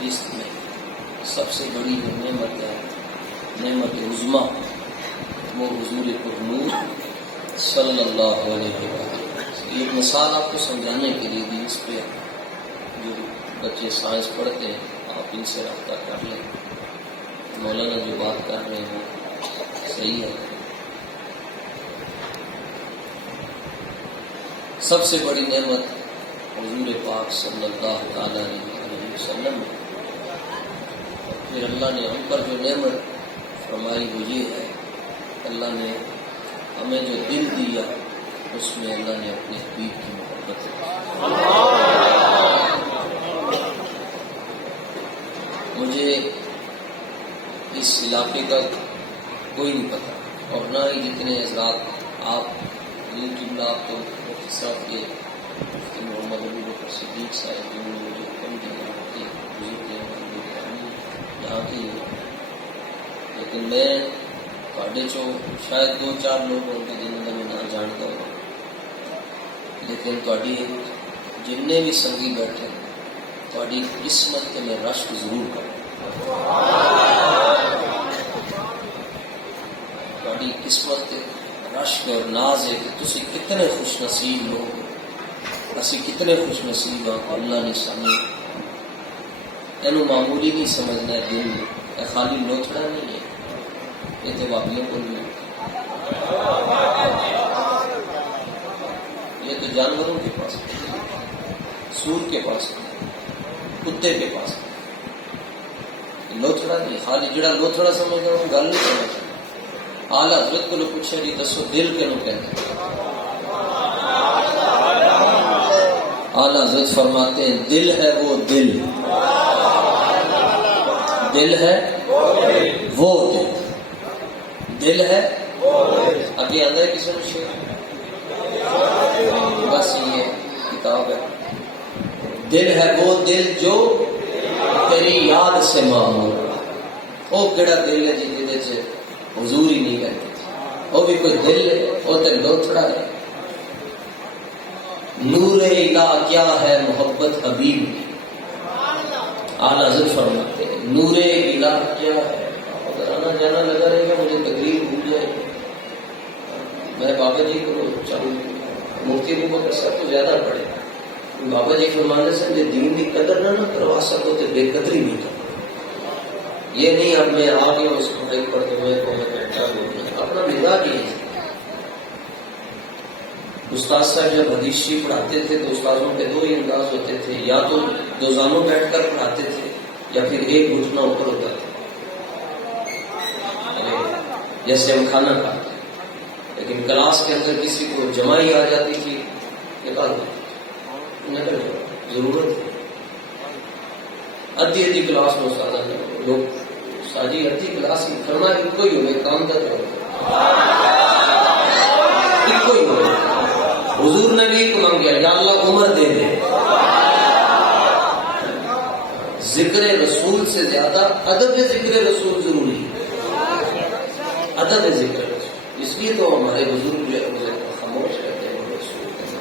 فیصد میں سب سے بڑی جو نعمت ہے، نعمت عظمیٰ، وہ حضور پر نور صلی اللہ علیہ وسلم۔ یہ مثال آپ کو سمجھانے کے لیے بھی، اس پہ جو بچے سائنس پڑھتے ہیں آپ ان سے رابطہ کر لیں، مولانا جو بات کر رہے ہیں وہ صحیح ہے۔ سب سے بڑی نعمت حضور پاک صلی اللہ تعالی علیہ وسلم ہے۔ پھر اللہ نے ہم پر جو نعمت فرمائی وہ یہ ہے، اللہ نے ہمیں جو دل دیا اس میں اللہ نے اپنے حبیب کی محبت رکھی۔ مجھے اس علاقے کا کوئی نہیں پتا، اور نہ ہی جتنے حضرات آپ یوٹیوب آپ تو ساتھ یہ محمد ابو بکر صدیق صاحب جنہوں نے مجھے کم دیا ہوتی یہاں کی، لیکن میں تھوڑے چو شاید 2-4 لوگ ہوں گے جنہوں نے میں نہ جانتا ہوں، لیکن تھوڑی جننے بھی سنگی بیٹھے تھوڑی قسمت کے میں رشک ضرور کروں، تھوڑی قسمت رشک اور ناز ہے کہ تسی کتنے خوش نصیب لوگ، اسی کتنے خوش نصیب ہاں کہ اللہ نے سامنے اینو معمولی نہیں سمجھنا ہے، دل میں خالی لوچڑا نہیں ہے، یہ تو واقعی کو نہیں، یہ تو جانوروں کے پاس، سور کے پاس، کتے کے پاس، لوتھڑا نہیں، خالی جڑا لوتھڑا سمجھتا ہوں گل نہیں سمجھتا۔ اعلیٰ حضرت کو لوگ پوچھے جی دسو دل کیوں کہتے ہیں؟ اعلیٰ حضرت فرماتے ہیں دل ہے وہ دل، دل ہے وہ دل، دل ہے ابھی اندر کسی نے شیئر، بس یہ کتاب ہے، دل ہے وہ دل جو تیری یاد سے معمور، وہ کیڑا دل ہے جی جی حضور ہی نہیں کہتے، وہ بھی کوئی دل ہے، وہ تو لوتھڑا ہے۔ نور الہ کیا ہے محبت حبیب کی، اعلیٰ حضرت فرماتے ہیں نور الہ کیا ہے، اگر آنا جانا لگا رہے گا مجھے تقریر بھول جائے گی، میں بابا جی کو چلوں مفتی ابو بکر صاحب تو زیادہ پڑھے، بابا جی فرمانے سے جو دین کی قدر نہ کروا سکو تو بے قدری نہیں کرو، یہ نہیں اب میں آ گیا اس کو دیکھ پڑھ کے میں بیٹھا ہوں، اپنا مزاج ہی ہے۔ استاد صاحب جب حدیث شریف پڑھاتے تھے تو استاذوں کے 2 ہی انداز ہوتے تھے، یا تو 2 زانوں بیٹھ کر پڑھاتے تھے یا پھر ایک گھٹنا اوپر ہوتا تھا، جیسے ہم کھانا کھاتے، لیکن کلاس کے اندر کسی کو جمائی آ جاتی تھی نکال ضرورت ہے ادھی کلاس میں استاد لوگ ساجی ادھی کلاس میں کرنا ایک ہی ہوئے کام کا ایک ہی ہوئے، حضور نے بھی مانگیا یا اللہ عمر دے دے، ذکر رسول سے زیادہ ادب ذکر رسول ضروری ہے، ادب ذکر رسول، اس لیے تو ہمارے بزرگ خاموش رہتے ہیں رسول کے،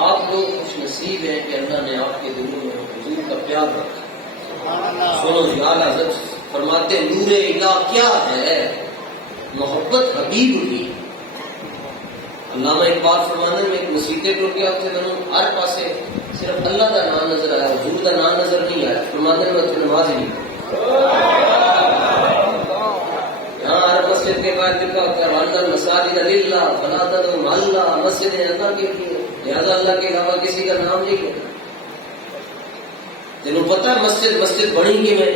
آپ لوگ خوش نصیب ہیں کہ اللہ نے آپ کے دلوں میں حضور کا پیار رکھا۔ سنو یار حضرت فرماتے نور الہ کیا ہے محبت حبیب کی۔ علامہ اقبال فرمانے میں ایک مسیطے ٹر گیا تھے میں ہر پاسے صرف اللہ کا نام نظر آیا، حضور کا نام نظر نہیں آیا، فرمانے میں تو نماز ہی نہیں یہاں ہر مسجد کے بعد لکھا ہوتا ہے وَأَنَّ الْمَسَاجِدَ لِلَّهِ فَلَا تَدْعُوا مَعَ اللَّهِ، مسجد اللہ کے لیے لہذا اللہ کے علاوہ کسی کا نام نہیں لینا۔ تینوں پتہ مسجد مسجد بنی کی میں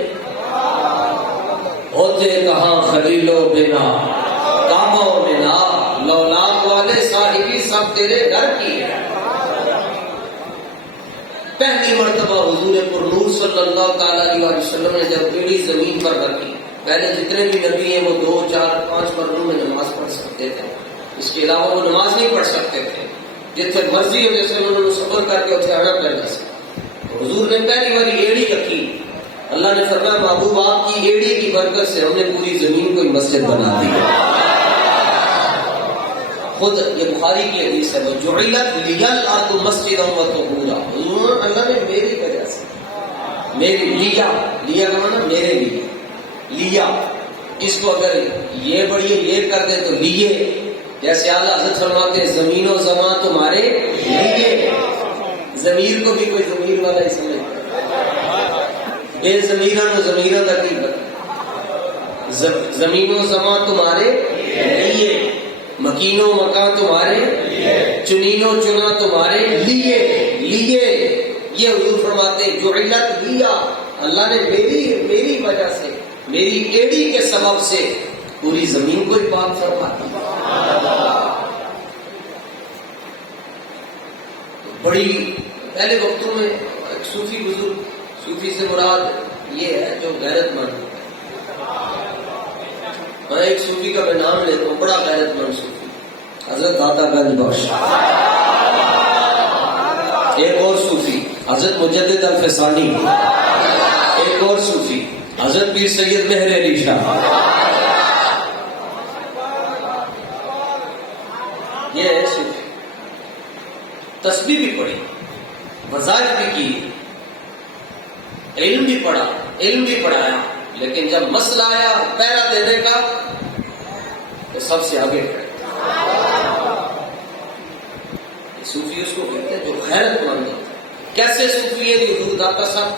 ہوتے کہاں خلیلو بنا کعبہ و منا، لولاک والے صاحبی سب تیرے گھر کی ہے۔ پہلی مرتبہ حضور پر نور صلی اللہ تعالی علیہ وسلم نے جب بیڑی زمین پر رکھی، پہلے جتنے بھی نبی ہیں وہ 2 4 5 مرتبہ میں نماز پڑھ سکتے تھے، اس کے علاوہ وہ نماز نہیں پڑھ سکتے تھے، جتنے مرضی ہو جیسے انہوں نے سفر کر کے اتنے آنا پڑنا سے۔ حضور نے پہلی باری ایڑی رکھی، اللہ نے فرمایا محبوب آپ کی ایڑی کی برکت سے ہم نے پوری زمین کو مسجد بنا دی۔ خود یہ بخاری کی حدیث ہے، وہ جعلت لی الارض مسجدا وطہورا، اللہ نے میری وجہ سے، میری لیا، لیا کا معنی میرے لیے، لیا اس کو اگر یہ بڑھیے یہ کر دے تو لیے، جیسے اعلیٰ حضرت فرماتے ہیں زمین و زمان تمہارے لیے، ضمیر کو بھی کوئی ضمیر والا ہی سمجھتا، بے ضمیران و ضمیران حقیقت، زمین و زمان تمہارے لیے، مکین و مکان تمہارے چنین و چنا تمہارے لیے، لیے یہ حضور فرماتے ہیں جعلت لیا، اللہ نے میری وجہ سے، میری ایڑی کے سبب سے پوری زمین کو ہی پاک فرما دیا۔ بڑی پہلے وقتوں میں ایک صوفی بزرگ، صوفی سے مراد یہ ہے جو غیرت مند، میں ایک صوفی کا میں نام لیتا ہوں، بڑا غیرت مند صوفی حضرت داتا گنج بخش، ایک اور صوفی حضرت مجدد الفسانی، ایک اور صوفی حضرت پیر سید مہر علی شاہ، یہ ہے صوفی، تسبیح بھی پڑھی، وظائف بھی کی، علم بھی پڑھا، علم بھی پڑھایا، لیکن جب مسئلہ آیا پہرا دینے کا تو سب سے آگے کھڑے۔ صوفی اس کو کہتے ہیں جو غیرت مند ہوتا ہے۔ کیسے صوفی ہے؟ حضور داتا صاحب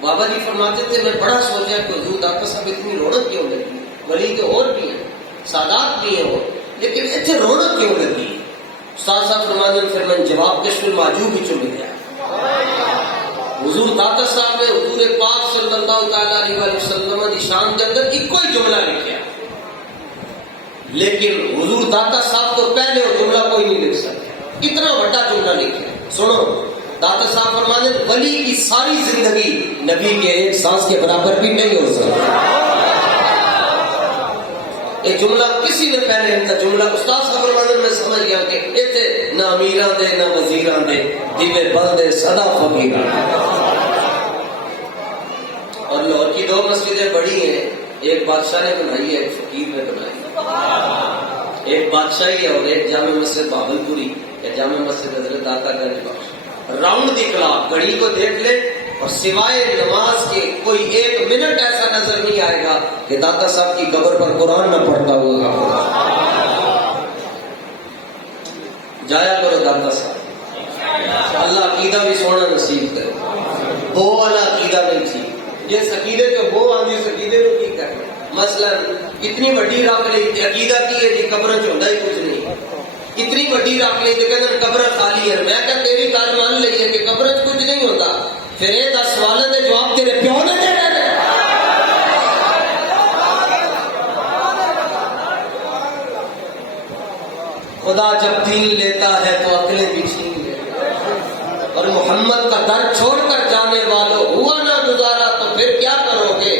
بابا جی فرماتے تھے میں بڑا سوچا کہ حضور داتا صاحب اتنی رونق کیوں لگی، ولی تو اور بھی ہیں، سادات بھی ہیں اور، لیکن اتنے رونق کیوں لگی؟ استاد صاحب فرماتے ہیں پھر میں جواب کشف المعجوب ہی چل گیا۔ حضور داتا صاحب نے حضور پاک صلی اللہ تعالی علیہ وسلم کی شان کے اندر ایک کوئی جملہ لکھا، لیکن حضور داتا صاحب تو پہلے وہ جملہ کوئی نہیں لکھ سکتا، اتنا بڑا جملہ لکھا۔ سنو داتا صاحب فرماتے ہیں ولی کی ساری زندگی نبی کے ایک سانس کے برابر بھی نہیں ہو سکتی۔ یہ جملہ کسی نے پہلے ان کا جملہ استاد صاحب فرماتے ہیں میں سمجھ گیا کہ اتنے نہ امیراں دے نہ وزیراں دے دل بندے صدا فقیراں۔ اور لاہور کی دو مسجدیں بڑی ہیں، ایک بادشاہ نے بنائی ہے، ایک فقیر نے بنائی، ایک بادشاہی ہے اور ایک جامع مسجد بہاولپوری یا جامع مسجد حضرت Data Ganj Bakhsh. Round the clock گھڑی کو دیکھ لے اور سوائے نماز کے کوئی ایک منٹ ایسا نظر نہیں آئے گا کہ داتا صاحب کی قبر پر قرآن نہ پڑھتا ہوگا۔ جایا کرو داتا صاحب، اللہ عقیدہ بھی سونا نصیب کرے، بو والا عقیدہ نہیں تھی، یہ عقیدے کے بو آندھی عقیدے کو کی کرنا، مثلا اتنی بڑی رکھ لی عقیدہ کی ہے جی قبر چوندا ہی کچھ نہیں، اتنی بڑی رکھ لی تو کہتے قبر خالی ہے، میں کہا تیری گل مان لی ہے کہ قبر کچھ نہیں ہوتا، پھر یہ 10 سوالوں کے جواب تیرے پیو نے دے رہے ہیں۔ خدا جب دین لیتا ہے تو عقلیں بھی چھین لیتا ہے، اور محمد کا در چھوڑ کر جانے والوں ہوا نہ گزارا تو پھر کیا کرو گے؟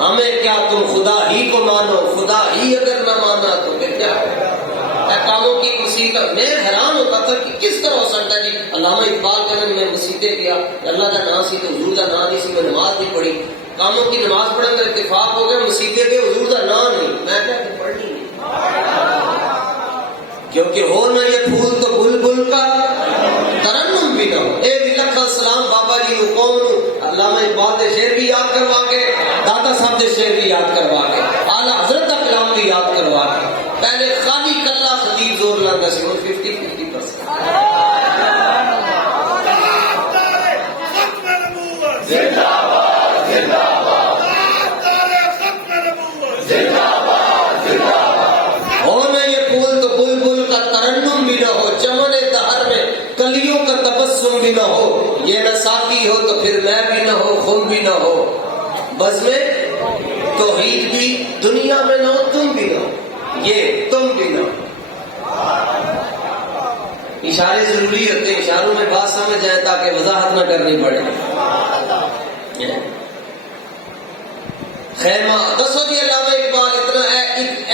ہمیں کیا تم خدا ہی کو مانو، خدا ہی اگر نہ مانا تو پھر کیا ہوگا؟ کاموں کی مصیبت میں حیران ہوتا تھا کہ کس طرح ہو سکتا ہے جی علامہ اقبال کہنے میں مسیطے گیا، اللہ کا نام سی تو حضور کا نام نہیں سی، میں نماز نہیں پڑھی، کاموں کی نماز پڑھنے کا اتفاق ہو گیا، مسیطے کے حضور کا نام نہیں، میں کیا کہ پڑھنی نہیں، کیونکہ ہو نہ یہ پھول تو بلبل کا ترنم بھی نہ ہو۔ اے لکھ السلام بابا جی نو قوم نو علامہ اقبال دے شعر بھی یاد کروا کے، داتا صاحب دے شعر بھی یاد کروا کے، اعلیٰ حضرت کا کلام بھی یاد کروا کے، پہلے خالی کلا خطیب زور لانا سی، 50-50%۔ ہونا یہ پھول تو بلبل کا ترنم بھی نہ ہو، چمن دہر میں کلیوں کا تبسم بھی نہ ہو، یہ نہ ساقی ہو تو پھر میں بھی نہ ہو، خم بھی نہ ہو، بس میں توحید بھی دنیا میں نہ ہو، تم بھی نہ ہو، یہ تم بھی نہ ہو۔ اشارے ضروری ہوتے ہیں، اشاروں میں بات سمجھ جائے تاکہ وضاحت نہ کرنی پڑے۔ خیمہ دسو جی علامہ اقبال اتنا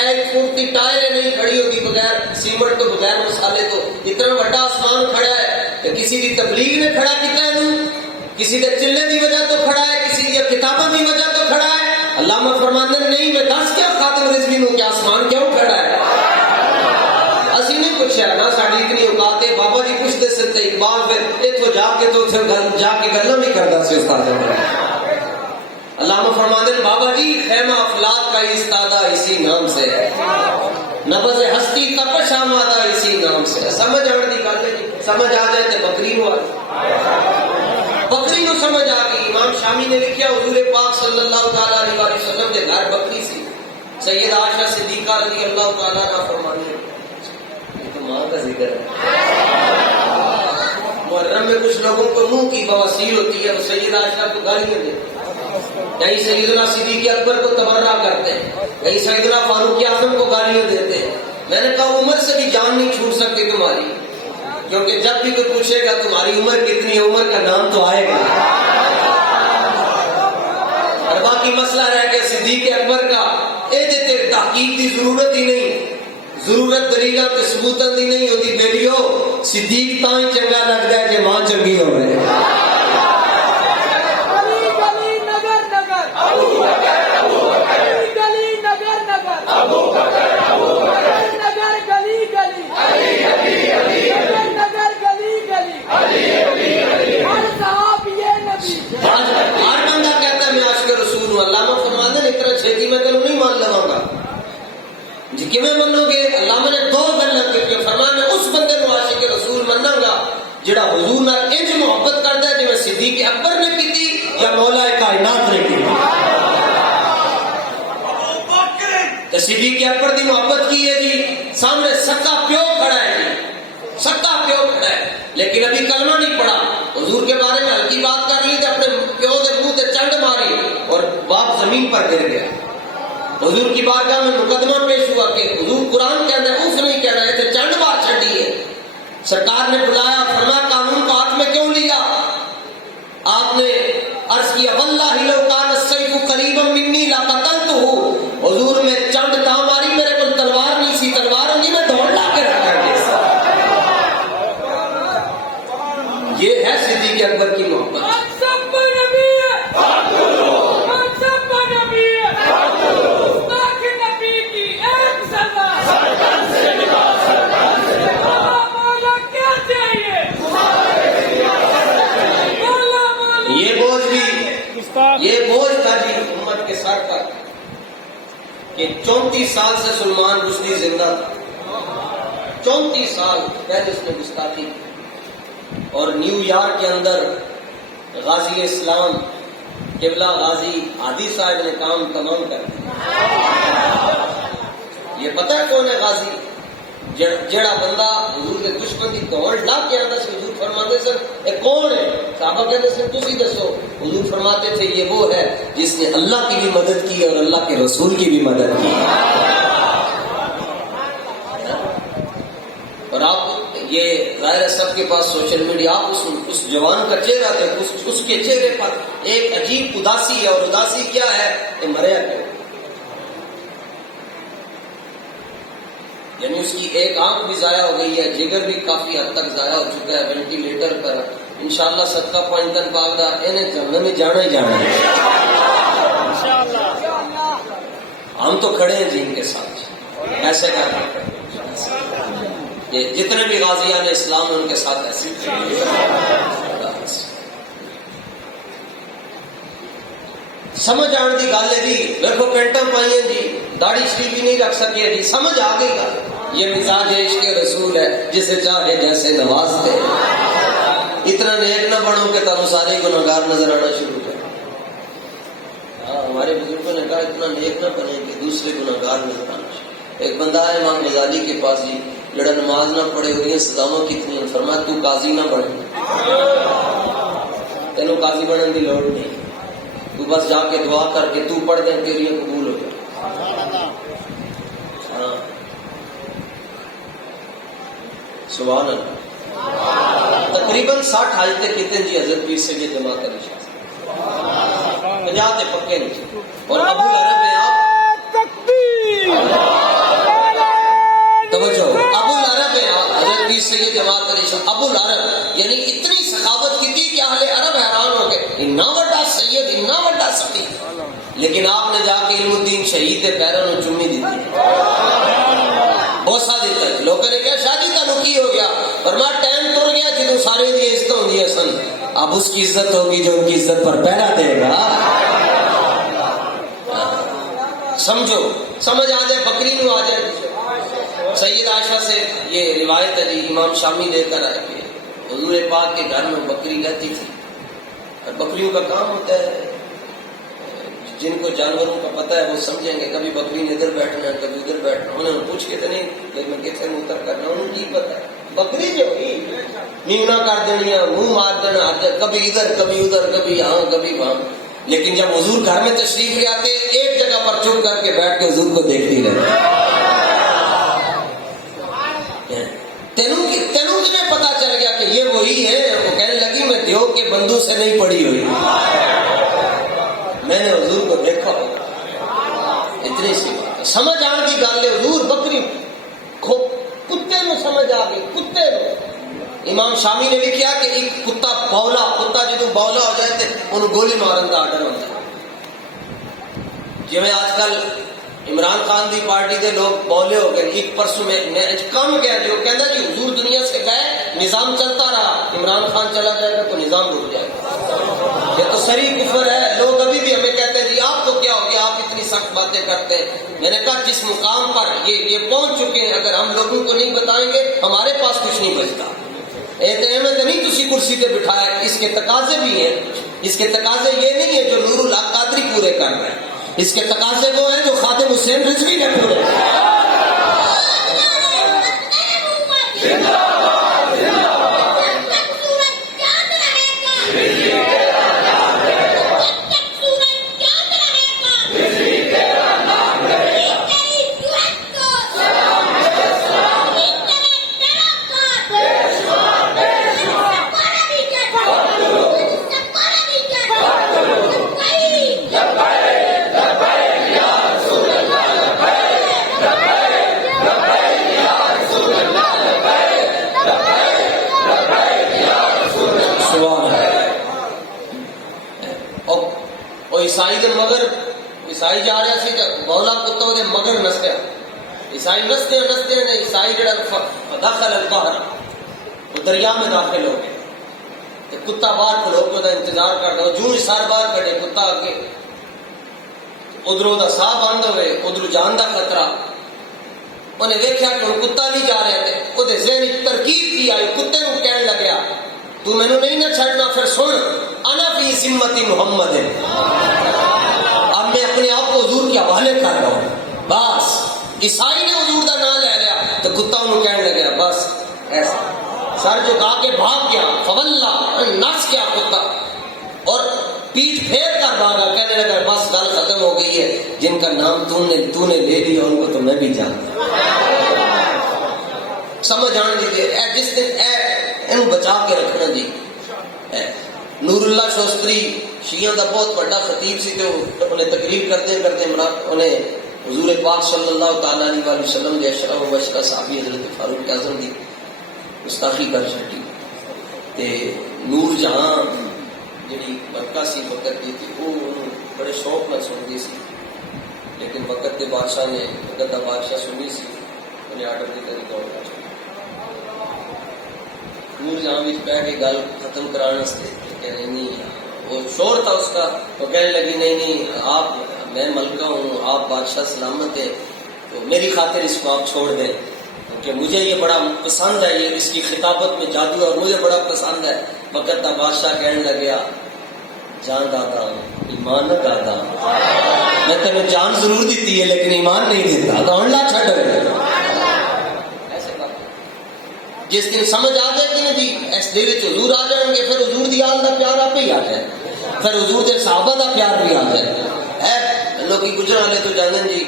ایک فٹ کی ٹائریں نہیں کھڑی ہوتی بغیر سیمنٹ تو بغیر مسالے تو، اتنا بڑا آسمان کھڑا ہے کہ کسی کی تبلیغ نے کھڑا کیتا ہے، کسی کے چلے کی وجہ تو کھڑا ہے، کسی کی کتابوں کی وجہ تو کھڑا ہے۔ علامہ فرماتے نہیں میں دس کیا خاتم رضوی ہوں کہ آسمان کیوں کھڑا ہے، اسی نہیں پوچھا جا کے تو جا کے گلا بھی کرتا سی استاد علامہ فرماتے ہیں بابا جی خیمہ افلاک کا استادہ اسی نام سے ہے، نبض ہستی تپش آمادہ اسی نام سے ہے. سمجھ آنے دی گل ہے جی، سمجھ آ جائے تو بکری نو بکری نو سمجھ آ گئی. امام شامی نے لکھیا حضور پاک صلی اللہ تعالی علیہ وسلم کے گھر بکری سی. سید عائشہ صدیقہ رضی اللہ تعالیٰ عنہ فرمانی ہے یہ تو ماں کا ذکر ہے. محرم میں کچھ لوگوں کو منہ کی بواسیر ہوتی ہے، وہ سید عائشہ کو گالیاں دیتے ہیں، کہیں سیدنا صدیق اکبر کو تبرہ کرتے ہیں، کہیں سیدنا فاروق اعظم کو گالیاں دیتے ہیں. میں نے کہا عمر سے بھی جان نہیں چھوٹ سکتی تمہاری، کیونکہ جب بھی کوئی پوچھے گا تمہاری عمر کتنی ہے عمر کا نام تو آئے گا. اور باقی مسئلہ رہ گیا صدیق اکبر کا، یہ تحقیق کی ضرورت ہی نہیں، ضرورت دلیلہ تے ثبوتاں دی نہیں ہوتی. بیلیو صدیق تاں ہی چنگا لگدا ہے کہ ماں چنگی ہوے. کیویں منو گے؟ علامہ نے دو گلاں کیتیاں. فرمایا میں اس بندے نو عاشق رسول مناں گا جڑا حضور نال انج محبت کردا ہے جویں صدیق اکبر نے کیتی یا مولا کائنات نے کیتی. تے صدیق اکبر دی محبت کی ہے جی؟ سامنے سکا پیو کھڑا ہے جی، سکا پیو کھڑا ہے لیکن ابھی کلمہ نہیں پڑھا. حضور کے بارے میں ہلکی بات کر لی تے اپنے پیو دے منہ تے چنڈ ماری اور باپ زمین پر گر گیا. حضور کی بارگاہ میں مقدمہ پیش ہوا کہ حضور قرآن کے اندر اف نہیں کہہ رہے تھے، چنڈ بار چڑھی ہے. سرکار نے بلایا، فرمایا قانون کو ہاتھ میں کیوں لیا؟ آپ نے عرض کیا واللہ لو کان السیف قریبا منی لقتلتہ. حضور میں چنڈ تا ماری، میرے کو تلوار نہیں سی، تلوار ہوگی میں دوڑ لا کے رکھا گیا. یہ ہے صدیق اکبر کی محبت. یہ بوجھ تھا جی امت کے سر پر کہ 34 سال سے سلمان رشدی زندہ تھا. 34 سال پہلے اس نے گستاخی کی. اور نیو یارک کے اندر غازی اسلام قبلہ غازی ہادی صاحب نے کام تمام کر دیا. یہ پتہ ہے کون ہے غازی؟ جڑا بندہ حضور کے دشمن کی دوڑ لا کے آتا سے حضور فرماتے سر یہ کون ہے؟ صحابہ کہتے سر تسی دسو. حضور فرماتے تھے یہ وہ ہے جس نے اللہ کی بھی مدد کی اور اللہ کے رسول کی بھی مدد کی. اور آپ یہ ظاہر ہے سب کے پاس سوشل میڈیا، آپ اس جوان کا چہرہ تھے، اس کے چہرے پر ایک عجیب اداسی ہے. اور اداسی کیا ہے؟ یہ مریا کیوں؟ یعنی اس کی ایک آنکھ بھی ضائع ہو گئی ہے، جگر بھی کافی حد تک ضائع ہو چکا ہے، وینٹیلیٹر پر. انشاءاللہ صدقہ پوائنٹن پاک دا انہیں جنگل میں جانا ہی جانا ہے. ہم تو کھڑے ہیں جن کے ساتھ ایسے کر یہ جتنے بھی غازیان اسلام ہیں ان کے ساتھ ایسے. سمجھ آنے دی گل ہے جی. میرے کو پینٹاں پائی ہیں جی، داڑھی شریف بھی نہیں رکھ سکے جی، سمجھ آ گئی گا. یہ مزاج عشق رسول ہے، جسے چاہے جیسے نوازتے. اتنا نیک نہ بنو کہ تمہیں سارے گناہگار نظر آنا شروع کر. ہمارے بزرگوں نے کہا اتنا نیک نہ بنے کہ دوسرے گناہگار نظر آنا شروع. ایک بندہ ہے امام غزالی کے پاس جی، جڑا نماز نہ پڑھے ہوئی سزاواں کتنی ہیں. فرمایا تو قاضی نہ بنے، تینوں قاضی بننے کی لوڑ نہیں، تو بس جا کے دعا کر کے تو پڑھ دیں تیری قبول ہو جائے. سبحان اللہ. تقریباً 60 حاجتیں کہتے ہیں جی حضرت پیر سے یہ جماعت علی شاہ 50 پکے نہیں. اور ابو العرب ہیں آپ توجہ، ابو العرب ہیں آپ حضرت پیر سے یہ جماعت علی شاہ. ابو العرب یعنی اتنی سخاوت کی تھی کہ اہل عرب حیران ہو گئے، اتنا بڑا سید، اتنا بڑا سخی. لیکن آپ نے جا کے علم الدین شہید کے پیروں میں چومی دی، بوسا دیتا ہے. لوگوں نے کہا شادی کا کی ہو گیا. فرمایا ٹائم تر گیا جدوں سارے دی عزت ہوندی سن، اب اس کی عزت ہوگی جو ان کی عزت پر پہرا دے گا. سمجھو, سمجھ آ جائے, بکری نو آ جائے. سید عائشہ سے یہ روایت ہے جی, امام شامی لے کر آئے کہ حضور پاک کے گھر میں بکری رہتی تھی. اور بکریوں کا کام ہوتا ہے, جن کو جانوروں کا پتہ ہے وہ سمجھیں گے, کبھی بکری نے ادھر بیٹھنا ہے کبھی ادھر بیٹھنا. انہوں نے پوچھ کے تو نہیں کہ میں کتنے میں اتر کرنا, انہوں نے کی پتہ ہے بکری جو نیونا کر دینی ہے, منہ مار دینا, کبھی ادھر کبھی ادھر, کبھی یہاں کبھی وہاں. لیکن جب حضور گھر میں تشریف لے آتے ایک جگہ پر چپ کر کے بیٹھ کے حضور کو دیکھتی رہتی. تینوں تمہیں پتا چل گیا کہ یہ وہی ہے. وہ کہنے لگی میں دیو کے بندوں سے نہیں پڑی ہوئی, میں نے حضور کو دیکھا ہوگا. اتنی سی بات سمجھ آن کی گل ہے. حضور بکری کتے میں سمجھ آ گئی, کتے میں. امام شامی نے لکھا کہ ایک کتا بولا, کتا جدو بولا ہو جائے تو انہوں گولی مارن کا آرڈر ہوتا ہے. جی میں آج کل عمران خان دی پارٹی دے لوگ بولے ہو گئے. ایک پرسوں میں کم گیا جو کہتا جی حضور دنیا سے گئے, نظام چلتا رہا, عمران خان چلا جائے گا تو نظام رک جائے گا. یہ تو سری کفر ہے. لوگ ابھی بھی ہمیں کہتے ہیں جی آپ کو کیا ہو گیا, آپ اتنی سخت باتیں کرتے ہیں. میں نے کہا جس مقام پر یہ پہنچ چکے ہیں, اگر ہم لوگوں کو نہیں بتائیں گے ہمارے پاس کچھ نہیں بچتا. احمد نہیں کسی کرسی پہ بٹھایا, اس کے تقاضے بھی ہیں. اس کے تقاضے یہ نہیں ہے جو نور اللہ قادری پورے کر رہے ہیں, اس کے تقاضے وہ ہیں جو خادم حسین رضوی نے پورے. عیسائی دے مگر عیسائی جا رہا سی بولا کتا دے مگر نسیا. عیسائی نستے نے عیسائی جڑا داخل البحر, وہ دریا میں داخل ہو گئے. تو کتا باہر کھلو کے دا انتظار کر رہا, جو سار باہر کھڑے کتا آگے. ادھر دا سا بند ہوئے, ادھر جان دا خطرہ. انہیں دیکھا کہ وہ کتا نہیں جا رہے تھے, وہ ذہن ترکیب کی آئی. کتے کو کہنے لگیا تو میں نے نہیں نہ چھڑنا, پھر سن انا فی ذمتی محمد, اب میں اپنے آپ کو حضور کے حوالے کر رہا ہوں. بس عیسائی نے حضور کا نام لے لیا تو کتا انہوں کہنے لگا بس ایسا سر جھکا کے بھاگ گیا. فواللہ نس گیا کتا اور پیٹھ پھیر کر بھاگا, کہنے لگا بس گل ختم ہو گئی ہے, جن کا نام تو نے لے لیا ان کو تو میں بھی جانتا. سمجھ آنے دیجیے, جس دن ان بچا کے رکھنا جی. نور اللہ شوستری شیعہ دا بہت بڑا خطیب سی, تو انہیں تقریر کرتے کرتے انہیں حضور پاک صلی اللہ تعالیٰ علیہ وسلم کے اشرف و بشرا صحابی حضرت فاروق اعظم دی گستاخی کر چھٹی. تے نور جہاں جڑی برکہ سی وقت دی تھی وہ بڑے شوق میں سنتی سی, لیکن وقت کے بادشاہ نے وقت کا بادشاہ سنی سی, انہیں آرڈر دی طریقہ ہونا چاہیے. نور جہاں بھی بیٹھ کے گل ختم کرانے سے نہیں, وہ شور تھا اس کا, وہ کہنے لگی نہیں آپ, میں ملکہ ہوں, آپ بادشاہ سلامت ہے, تو میری خاطر اس کو آپ چھوڑ دیں, کیونکہ مجھے یہ بڑا پسند ہے, یہ اس کی خطابت میں جادو ہے اور مجھے بڑا پسند ہے. وقت کا بادشاہ کہنے لگیا جان دادا ہوں ایمان نہ دادا, میں تمہیں جان ضرور دیتی ہے لیکن ایمان نہیں دیتا, تو انڈا چھڑ رہے. جس دن سمجھ آ جائے گی نا جی اس دل وچ حضور آ جائیں گے, پھر حضور دی آل دا پیار آپ ہی آ جائے, پھر حضور دے صحابہ دا پیار بھی آ جائے. لوگ گجران والے تو جانن جی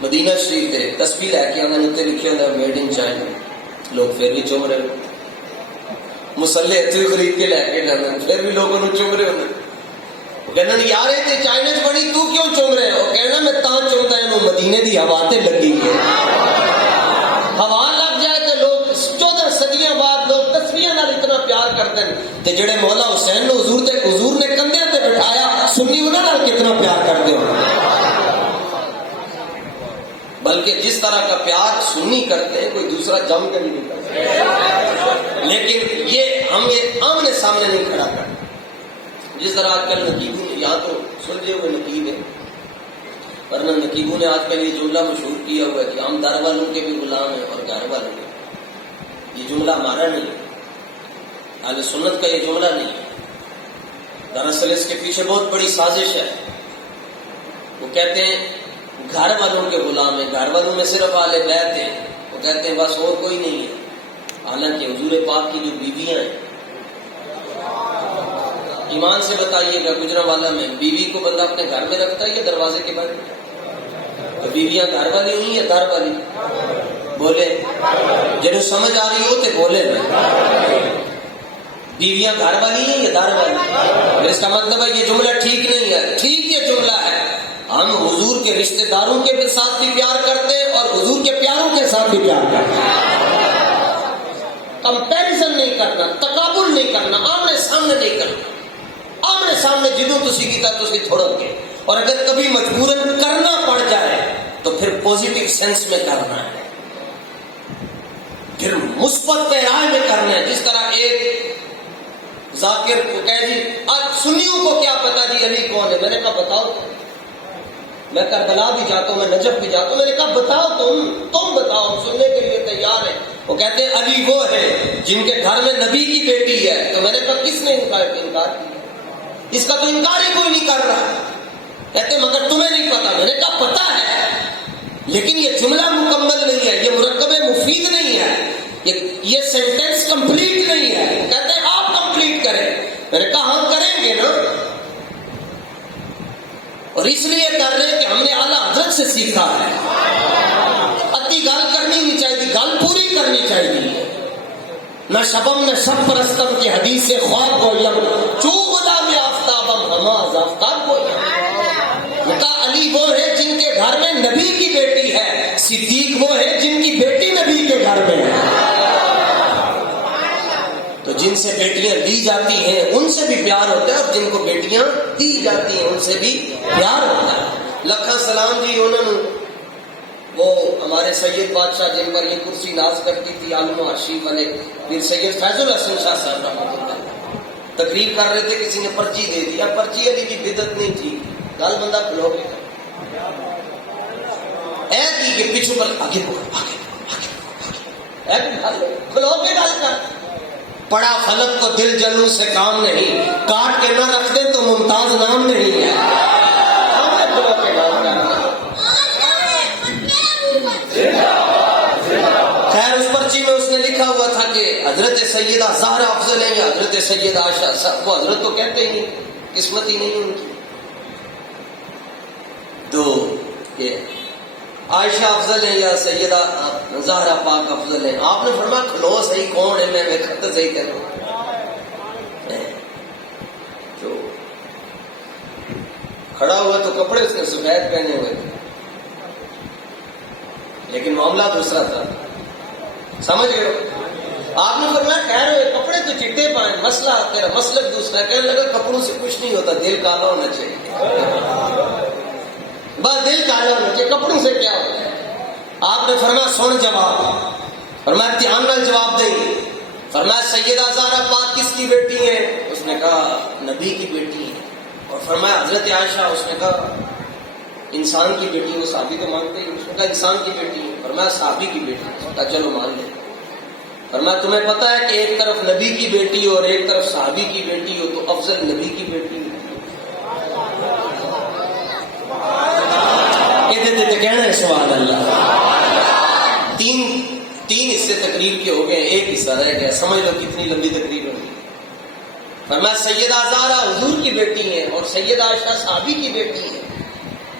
مدینہ شریف دے تسبیح لے کے انہوں نے لکھے ہوتا میڈ ان چائنا, لوگ پھر بھی چوم رہے. مسلے اتنے خرید کے لے کے جانا, پھر بھی لوگ انہوں چوم رہے ہوتے. وہ کہنا یار یہ چائنا چ بڑی تو کیوں چوم رہے ہو, کہنا میں تاں چومتا انہوں مدینے دی ہوا تے لگی ہے. ہوا لگ جائے تو لوگ 14 صدیاں بعد لوگ تصویروں نال اتنا پیار کرتے ہیں, تے جڑے مولا حسین نے حضور نے کندھے تے بٹھایا سنی انہاں نال کتنا پیار کرتے ہو. بلکہ جس طرح کا پیار سنی کرتے ہیں کوئی دوسرا جم کے نہیں کرتا. لیکن یہ ہم یہ آمنے سامنے نہیں کھڑا کرتے. جس طرح آج کل نقیبوں نے، یہاں تو سلجھے ہوئے نقیب ہیں، ورنہ نقیبوں نے آج کل یہ جملہ مشہور کیا ہوا ہے کہ ہم در والوں کے بھی غلام ہیں اور گھر والوں کے. یہ جملہ ہمارا نہیں ہے، اہل سنت کا یہ جملہ نہیں ہے. دراصل اس کے پیچھے بہت بڑی سازش ہے. وہ کہتے ہیں گھر والوں کے غلام ہیں، گھر والوں میں صرف اہل بیت ہیں. وہ کہتے ہیں بس اور کوئی نہیں ہے. حالانکہ حضور پاک کی جو بیویاں ہیں، ایمان سے بتائیے گا گجرانوالہ میں بیوی کو بندہ اپنے گھر میں رکھتا ہے یا دروازے کے باہر؟ تو بیویاں گھر والی ہوئی یا دار والی؟ بولے جنہیں سمجھ آ رہی ہو تو بولے نا. بیویاں گھر والی ہیں یا دار والی؟ اس کا مطلب ہے یہ جملہ ٹھیک نہیں ہے. ٹھیک یہ جملہ ہے، ہم حضور کے رشتہ داروں کے ساتھ بھی پیار کرتے ہیں اور حضور کے پیاروں کے ساتھ بھی پیار کرتے ہیں. کمپیریزن نہیں کرنا، تقابل نہیں کرنا، آمنے سامنے نہیں کرنا. آمنے سامنے جدوں تسی کیتا تسی تھوڑا کے، اور اگر کبھی مجبوراً کرنا پڑ جائے تو پھر پوزیٹیو سینس میں کرنا ہے، پھر مثبت پیرائے میں کرنا ہے. جس طرح ایک ذاکر کو کہہ دی آج سنیوں کو کیا پتا جی علی کون ہے. میں نے کہا بتاؤ تو. میں کربلا بھی جاتا ہوں، میں نجف بھی جاتا ہوں. میں نے کہا بتاؤ تم بتاؤ، ہم سننے کے لیے تیار ہیں. وہ کہتے ہیں علی وہ ہے جن کے گھر میں نبی کی بیٹی ہے. تو میں نے کہا کس نے انکار کیا؟ اس کا تو انکار ہی کوئی نہیں کر رہا. کہتے مگر تمہیں نہیں پتا. میں نے کہا پتا ہے لیکن یہ جملہ مکمل نہیں ہے، یہ مرکب مفید نہیں ہے، یہ سینٹینس کمپلیٹ نہیں ہے. کہتے ہیں آپ کمپلیٹ کریں. میں نے کہا ہم کریں گے نا، اور اس لیے کر رہے ہیں کہ ہم نے اعلیٰ حضرت سے سیکھا ہے. ادھی گل کرنی نہیں چاہیے، گل پوری کرنی چاہیے. نہ شبم نہ شب پرستم کی حدیث سے خواب گویم چو غلام آفتابم ہماز آفتاب گویم. کہا علی وہ ہے جن کے گھر میں نبی کی بیٹی ہے، صدیق وہ ہے جن کی بیٹی نبی کے گھر میں ہے. تو جن سے بیٹیاں لی جاتی ہیں ان سے بھی پیار ہوتا ہے، اور جن کو بیٹیاں دی جاتی ہیں ان سے بھی پیار ہوتا ہے. لکھا سلام جی انہوں نے وہ ہمارے سید بادشاہ جن پر یہ کرسی ناز کرتی تھی، عالم و عشیق والے پھر سید فیض الحسن شاہ صاحب رحمۃ اللہ تقریر کر رہے تھے، کسی نے پرچی دے دیا. پرچی علی کی بدعت نہیں تھی، گل بندہ کھلو کے اے کی کہ پیچھے پر آگے کھلو کے گل کر. پڑا فلک کو دل جلوں سے کام نہیں، کاٹ کے نہ رکھ دے تو ممتاز نام نہیں ہے. خیر اس پرچی میں اس نے لکھا ہوا تھا کہ حضرت سیدہ زہرا افضل ہیں یا حضرت سیدہ عائشہ. وہ حضرت تو کہتے ہی نہیں، قسمت ہی نہیں ان کی. تو یہ عائشہ افضل ہیں یا سیدہ زہرا پاک افضل ہیں. آپ نے فرمایا کھلو صحیح کون ہے، میں خط صحیح کروں. تو کھڑا ہوا تو کپڑے اس نے سفید پہنے ہوئے تھے، لیکن معاملہ دوسرا تھا. سمجھ گئے؟ آپ نے فرمایا کہہ رہے کپڑے تو چٹے پائیں، مسئلہ تیرا مسلک دوسرا. کہنے لگا کپڑوں سے کچھ نہیں ہوتا، دل کالا ہونا چاہیے. بس دل کالا ہونا چاہیے، کپڑوں سے کیا ہوتا ہے. آپ نے فرمایا سن جواب. فرمایا دھیان نال جواب دیں. فرمایا سیدہ زہرا پاک کس کی بیٹی ہے؟ اس نے کہا نبی کی بیٹی ہے. اور فرمایا حضرت عائشہ؟ اس نے کہا انسان کی بیٹی. وہ صحابی تو مانتے ہیں. اس نے کہا انسان کی بیٹی ہے. فرمایا صحابی کی بیٹی. اس نے کہا چلو مان لیں. فرمایا تمہیں پتا ہے کہ ایک طرف نبی کی بیٹی اور ایک طرف صحابی کی بیٹی ہو تو افضل نبی کی بیٹی ہے. کہنا ہے سبحان اللہ. تین حصے تقریر کے ہو گئے، ایک حصہ رہ گیا. سمجھ لو کتنی لمبی تقریر ہوگی. فرمایا سیدہ زہرا حضور کی بیٹی ہے اور سیدہ عائشہ صحابی کی بیٹی ہے.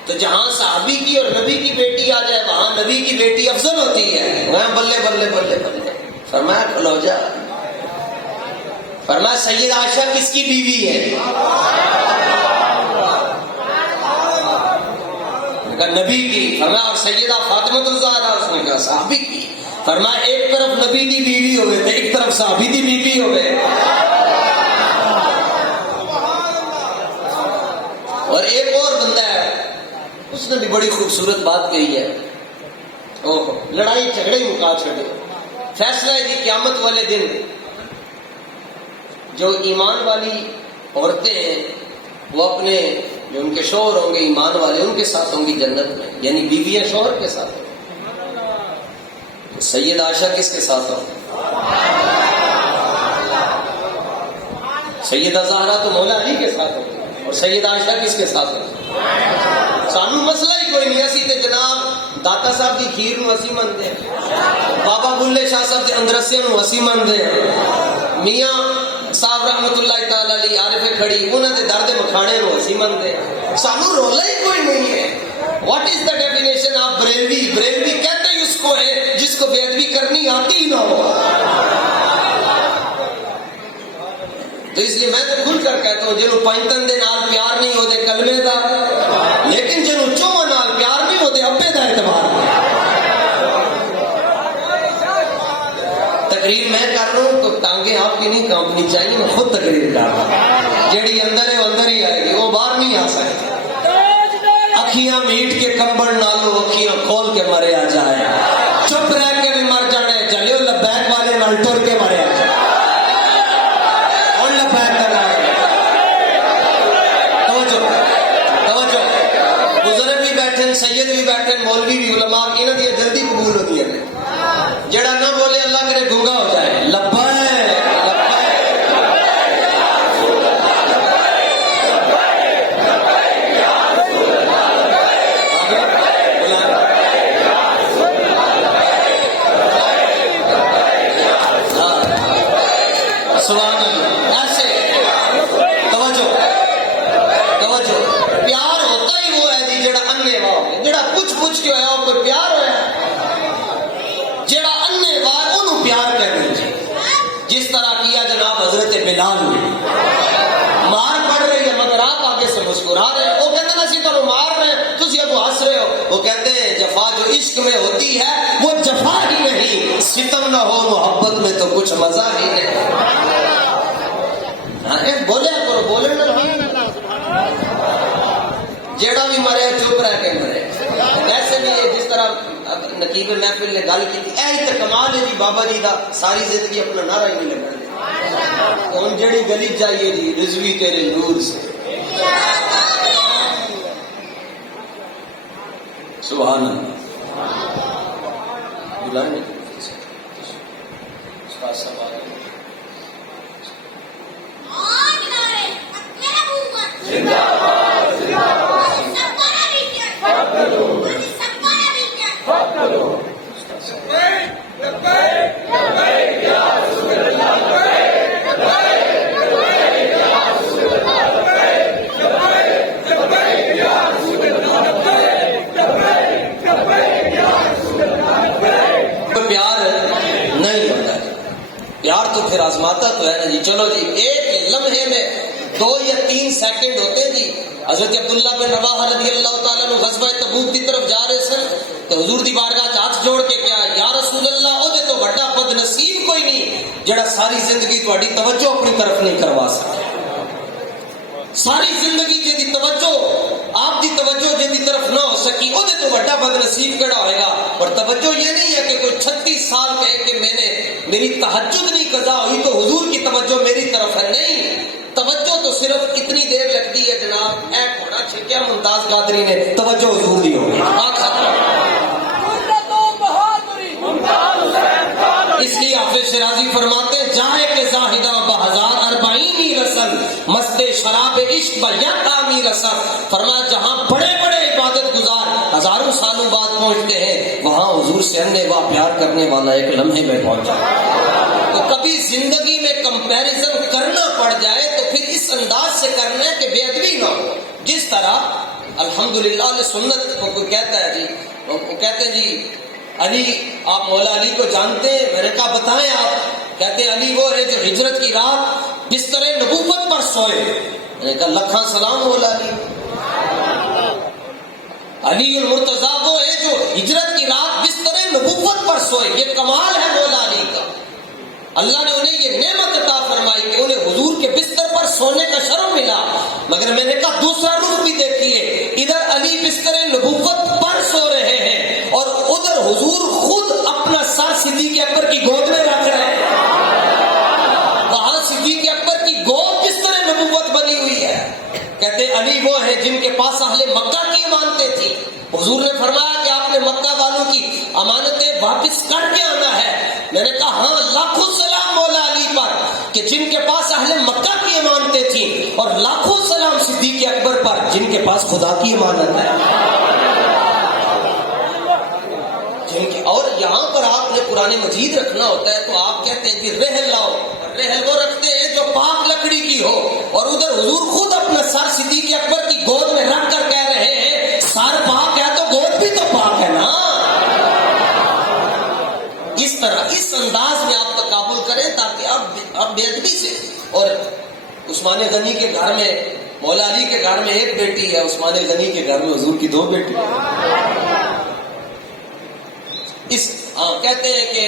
تو جہاں صحابی کی اور نبی کی بیٹی آ جائے وہاں نبی کی بیٹی افضل ہوتی ہے. وہاں بلے بلے بلے بلے. فرمایا کھلو جا. فرمایا سیدہ عائشہ کس کی بیوی ہے؟ نبی کی. فرمایا اور سیدہ فاطمہ الزہرا؟ اس نے کہا صحابی کی. فرمایا ایک طرف نبی کی بیوی ہو گئے تھے، ایک طرف صحابی کی بیوی ہو گئے. اور ایک اور بندہ ہے اس نے بھی بڑی خوبصورت بات کہی ہے. لڑائی جھگڑے مکا چھڑے. فیصلہ ہے جی قیامت والے دن جو ایمان والی عورتیں ہیں وہ اپنے جو ان کے شوہر ہوں گے ایمان والے ان کے ساتھ ہوں گی جنت میں، یعنی بیویاں شوہر کے ساتھ ہوں گی۔ سید عائشہ کس کے ساتھ ہوں؟ سیدہ زہرا تو مولا علی کے ساتھ ہوں گی، اور سید عائشہ کس کے ساتھ ہوں گی؟ سانو مسئلہ ہی کوئی نہیں، اسی تے جناب داتا صاحب دی کھیر نو اسی مندے ہیں، بابا بلے شاہ صاحب دے اندرسیاں نو اسی مندے ہیں، میاں صاحب رحمت اللہ تعالی علیہ عارف کھڑی انہاں دے درد مکھانے نو اسی مندے ہیں، سانو رولا ہی کوئی نہیں ہے۔ What is the definition of Barelvi? Barelvi کہتے ہیں اس کو ہے جس کو بے ادبی کرنی آتی نہ ہو۔ تو اس لیے میں تو کھل کر کہتا ہوں جنہوں پنجتن دے نال پیار نہیں ہوتے کلمے دا، لیکن جنہوں چوہ نال پیار نہیں ہوتے ابے دا اعتبار نہیں۔ تقریر میں کر رہا ہوں تو ٹانگیں آپ کی نہیں کانپنی چاہیے، میں خود تقریر کر رہا ہوں، جیڑی اندر ہے وہ اندر ہی آئے گی، وہ باہر نہیں آ سکتی۔ اکھیاں میٹ کے کمبڑ نالو اکھیاں کھول کے مرے آ جائے، چپ رہ کے بھی مر جانے، چلیو لبیک والے نال ٹر کے مرے آ جائے، اور لبیک کرنا ہے۔ توجہ بزرگ بھی بیٹھے، سید بھی بیٹھے، مولوی بھی، علماء انہاں دی جلدی قبول ہوتی ہے، جڑا نہ بولے اللہ کرے گنگا ہو جائے۔ لبیک سبحان اللہ۔ ایسے توجہ پیار ہوتا ہی وہ ہے جی جڑا انے واہ، جڑا پوچھ کے ہوا کوئی پیار ہوا، جڑا انے واہ انہوں پیار کرنے جی، جس طرح کیا جناب حضرت بلال نے، مار پڑ رہی ہے مگر آپ آگے سے مسکرا رہے ہیں، وہ کہتے ہیں اسی طرح مار رہے ہیں تسی ابو ہنس رہے ہو، وہ کہتے ہیں جفا جو عشق میں ہوتی ہے وہ جفا ہی نہیں، ستم نہ ہو محبت میں تو کچھ مزہ ہی نہیں۔ بولے کرو، بولے نہ جیڑا بھی مرے چپ رہ کے مرے، ویسے بھی جس طرح نقیب محفل نے گل کی یہی تو کمال ہے جی بابا جی دا، ساری زندگی اپنا نعرہ ہی نہیں لگا، ہن جڑی گلی چاہیے جی رضوی تیرے نور سے، سبحان اللہ۔ پیار تو پھر آزماتا تو ہے نا جی، چلو جی ایک لمحے میں 2 یا 3 سیکنڈ ہوتے جی۔ حضرت عبداللہ بن رواحہ رضی اللہ تعالیٰ عنہ غزوہ تبوک کی طرف جا رہے سن تو حضور دی بارگاہ ہاتھ جوڑ کے کیا یا رسول اللہ او دے تو بڑا بد نصیب کوئی نہیں جڑا ساری زندگی تہاڈی توجہ اپنی طرف نہیں کروا سکے، ساری زندگی جے دی توجہ آپ دی توجہ جے دی طرف نہ ہو سکی او دے تو بڑا بد نصیب کیڑا ہوئے گا۔ اور توجہ یہ نہیں ہے کہ کوئی 36 سال کہے کہ میری تہجد نہیں قضا ہوئی تو حضور کی توجہ میری طرف ہے، نہیں، توجہ تو صرف اتنی دیر لگتی ہے جناب اے گھوڑا چھکیا ممتاز قادری نے توجہ حضور دی ہوگی، اس لیے حافظ شیرازی فرماتے ہیں جائے کہ زاہدہ بہزار اربعینی رسل مست شراب عشق بیقامی رسل، فرمایا جہاں بڑے بڑے عبادت گزار ہزاروں سالوں بعد پہنچتے ہیں وہاں حضور سے انے واہ پیار کرنے والا ایک لمحے میں پہنچا۔ تو کبھی زندگی میں کمپیریزن کرنا پڑ جائے تو پھر اس انداز سے کرنا ہے کہ بے ادبی نہ ہو، جس طرح الحمدللہ علیہ سنت کو کوئی کہتا ہے جی، وہ کہتے ہیں جی علی آپ مولا علی کو جانتے ہیں؟ میں نے کہا بتائیں آپ، کہتے ہیں علی وہ ہے جو ہجرت کی رات بستر نبوت پر سوئے، میں نے کہا لکھاں سلام مولا علی۔ علی المرتضیٰ وہ ہے جو ہجرت کی رات بستر نبوت پر سوئے، یہ کمال ہے مولا علی کا، اللہ نے انہیں یہ نعمت عطا فرمائی کہ انہیں حضور کے بستر پر سونے کا شرف ملا۔ مگر میں نے کہا دوسرا رخ بھی دیکھیے، ادھر علی بستر نبوت پر سو رہے ہیں اور ادھر حضور خود اپنا سر صدیق اکبر کی گود میں علی وہ ہیں جن کے پاس اہل مکہ کی امانتیں تھیں. حضور نے فرمایا کہ آپ نے مکہ والوں کی امانتیں واپس کر کے آنا ہے. میں نے کہا ہاں، لاکھوں سلام مولا علی پر کہ جن کے پاس اہل مکہ کی امانتیں تھیں، اور لاکھوں سلام صدیق اکبر پر جن کے پاس خدا کی امانت ہے. اور یہاں پر آپ نے قرآن مجید رکھنا ہوتا ہے تو آپ کہتے ہیں کہ رحل لاؤ. رحل وہ رکھتے ہیں جو پاک لکڑی کی ہو، اور ادھر حضور خود اپنا سر صدیق اکبر کی گود میں رکھ کر کہہ رہے ہیں سر پاک ہے تو گود بھی تو پاک ہے نا. اس طرح اس انداز میں آپ تقابل کریں تاکہ آپ بے ادبی سے. اور عثمان غنی کے گھر میں، مولا علی کے گھر میں ایک بیٹی ہے، عثمان غنی کے گھر میں حضور کی 2 بیٹی کہتے ہیں کہ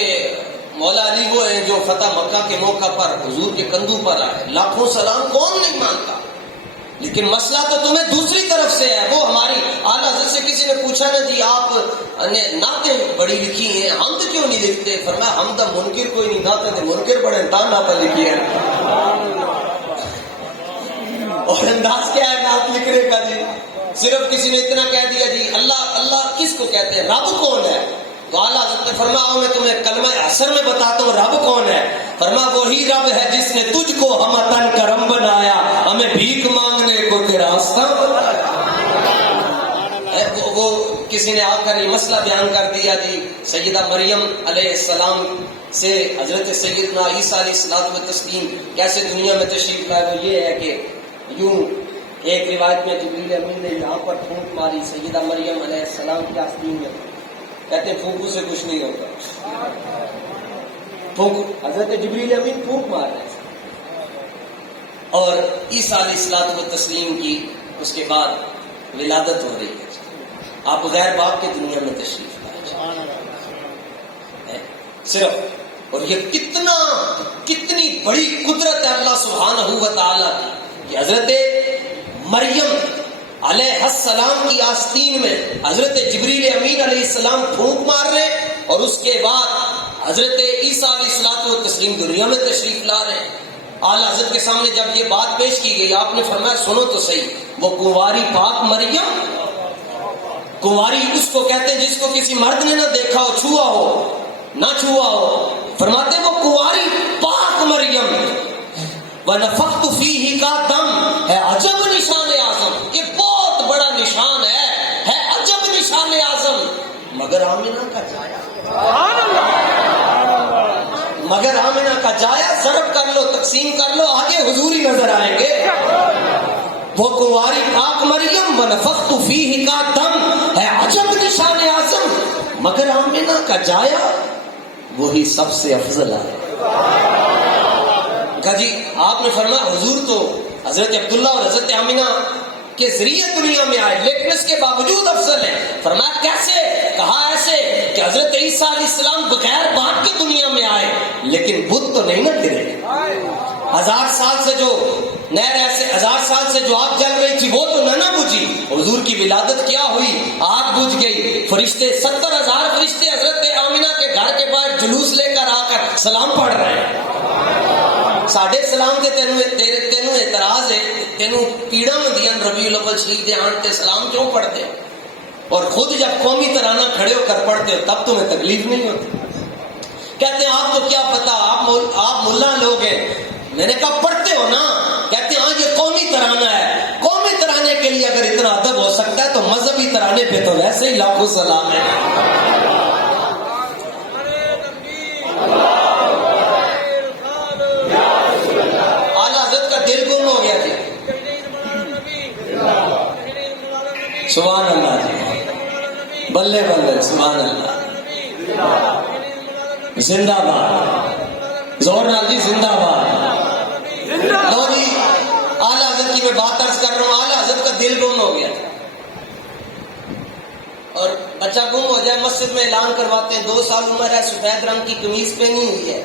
مولا علی وہ ہیں جو فتح مکہ کے موقع پر حضور کے کندھوں پر آئے. لاکھوں سلام کون نہیں مانتا، لیکن مسئلہ تو تمہیں دوسری طرف سے ہے. وہ ہماری اعلیٰ حضرت سے کسی نے پوچھا نا جی آپ نے نعتیں بڑی لکھی ہیں، حمد کیوں نہیں لکھتے؟ فرمایا حمد منکر کوئی نہیں گاتا تھے، منکر بڑے تان نعتیں لکھی ہے. اور انداز کیا ہے نعت لکھنے کا جی؟ صرف کسی نے اتنا کہہ دیا جی اللہ اللہ کس کو کہتے ہیں، رب کون ہے؟ تو اعلیٰ حضرت نے فرمایا میں تمہیں کلمہ اثر میں بتاتا ہوں رب کون ہے. فرمایا وہی رب ہے جس نے تجھ کو ہم تن کرم بنایا، ہمیں بھیک مانگنے کو تیرا راستہ بنایا. وہ کسی نے آ کر یہ مسئلہ بیان کر دیا جی سیدہ مریم علیہ السلام سے حضرت سیدنا عیسیٰ علیہ الصلوۃ والتسلیم کیسے دنیا میں تشریف لائے. وہ یہ ہے کہ یوں ایک روایت میں جبریل امین نے یہاں پر پھونک ماری سیدہ مریم علیہ السلام کی آستین میں. کہتے ہیں پھونکوں سے کچھ نہیں ہوتا. حضرت جبریل امین پھونک مار رہے ہیں. اور عیسیٰ علیہ الصلوۃ والتسلیم کی اس کے بعد ولادت ہو رہی ہے. آپ غیر باپ کے دنیا میں تشریف لائے صرف. اور یہ کتنی بڑی قدرت ہے اللہ سبحانہ و تعالیٰ کی کہ حضرت مریم علیہ السلام کی آستین میں حضرت جبریل امین علیہ السلام پھونک مار رہے، اور اس کے بعد حضرت عیسیٰ علیہ الصلوۃ والتسلیم دنیا میں تشریف لا رہے ہیں. اعلیٰ حضرت کے سامنے جب یہ بات پیش کی گئی آپ نے فرمایا سنو تو صحیح، وہ کنواری پاک مریم، کنواری اس کو کہتے ہیں جس کو کسی مرد نے نہ دیکھا ہو، چھوا ہو نہ چھوا ہو. فرماتے ہیں وہ کنواری پاک مریم وَنَفَخْتُ فِيهِ کا دم ہے عجب نشان اعظم. یہ بہت بڑا نشان ہے عجب نشان اعظم. مگر آمنہ کا جایا، مگر آمنہ کا جایا ضرب کر لو تقسیم کر لو آگے حضور ہی نظر آئیں گے. وہ کنواری پاک مریم وَنَفَخْتُ فِيهِ کا دم ہے عجب نشان اعظم، مگر آمنہ کا جایا وہی سب سے افضل ہے. جی آپ نے فرمایا حضور تو حضرت عبداللہ اور حضرت آمنہ کے ذریعے دنیا میں آئے لیکن اس کے باوجود افضل ہیں. فرمایا کیسے؟ کہا ایسے کہ حضرت عیسیٰ علیہ السلام بغیر باپ کی دنیا میں آئے لیکن بت تو نہیں نہ گرے. 1000 سال سے جو نہر ایسے 1000 سال سے جو آگ جل رہی تھی وہ تو نہ بجھی. حضور کی ولادت کیا ہوئی؟ آگ بجھ گئی. فرشتے 70,000 فرشتے حضرت آمنہ کے گھر کے باہر جلوس لے کر آ کر سلام پڑھ رہے ہیں. ساڈے سلام تے تینوں اعتراض ہے، تینوں پیڑا مندیاں ربیع الاول شریف دے آن تے سلام کیوں پڑھتے ہو؟ اور خود جب قومی ترانہ کھڑے ہو کر پڑھتے ہو تب تمہیں تکلیف نہیں ہوتی. کہتے ہیں آپ کو کیا پتا، آپ ملا لوگ ہیں. میں نے کہا پڑھتے ہو نا. کہتے ہیں ہاں یہ قومی ترانہ ہے. قومی ترانے کے لیے اگر اتنا ادب ہو سکتا ہے تو مذہبی ترانے پہ تو ویسے ہی لاکھوں سلام ہے. سبحان اللہ جی، بلے بلے سبحان اللہ. زندہ باد، زور نال جی زندہ باد. لو جی اعلیٰ حضرت کی میں بات عرض کر رہا ہوں. اعلیٰ حضرت کا دل گم ہو گیا اور بچہ گم ہو جائے مسجد میں اعلان کرواتے ہیں 2 سال عمر ہے، سفید رنگ کی قمیض پہنی ہوئی ہے،